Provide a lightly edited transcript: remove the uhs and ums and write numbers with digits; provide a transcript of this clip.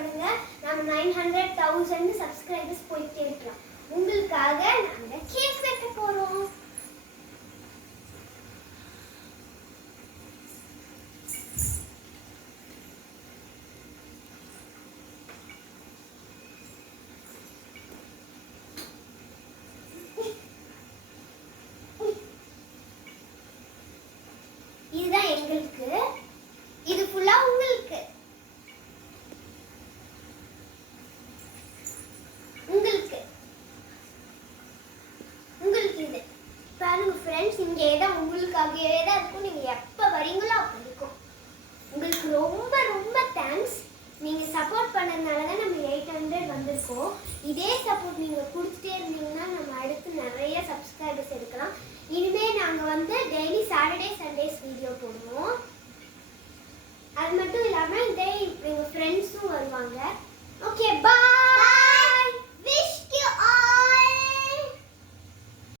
பண்ணுங்க. நம்ம 900,000 சப்ஸ்கிரைபர்ஸ் போயிட்டே இருக்கலாம். உங்களுக்காக நாங்க கேக் வெட்ட போறோம். இதுதான் எங்களுக்கு, இது ஃபுல்லா உங்களுக்கு. உங்களுக்கு உங்களுக்கு இது பாருங்க ஃப்ரெண்ட்ஸ், இங்கே தான் உங்களுக்காகவே தான் இருக்கும். நீங்கள் எப்போ வரீங்களோ அப்போ இருக்கும். உங்களுக்கு ரொம்ப ரொம்ப தேங்க்ஸ். நீங்கள் சப்போர்ட் பண்ணதுனால தான் நம்ம 800 வந்திருக்கோம். இதே சப்போர்ட் நீங்கள் கொடுத்துட்டே இருந்தீங்கன்னா நம்ம அடுத்து நிறைய சப்ஸ்கிரைபர்ஸ் எடுக்கலாம். இனிமேல் நாங்கள் வந்து டெய்லி சாட்டர்டே சண்டேஸ் வீடியோ போடுவோம். அது மட்டும் இல்லாமல் இதே எங்கள் ஃப்ரெண்ட்ஸும் வருவாங்க.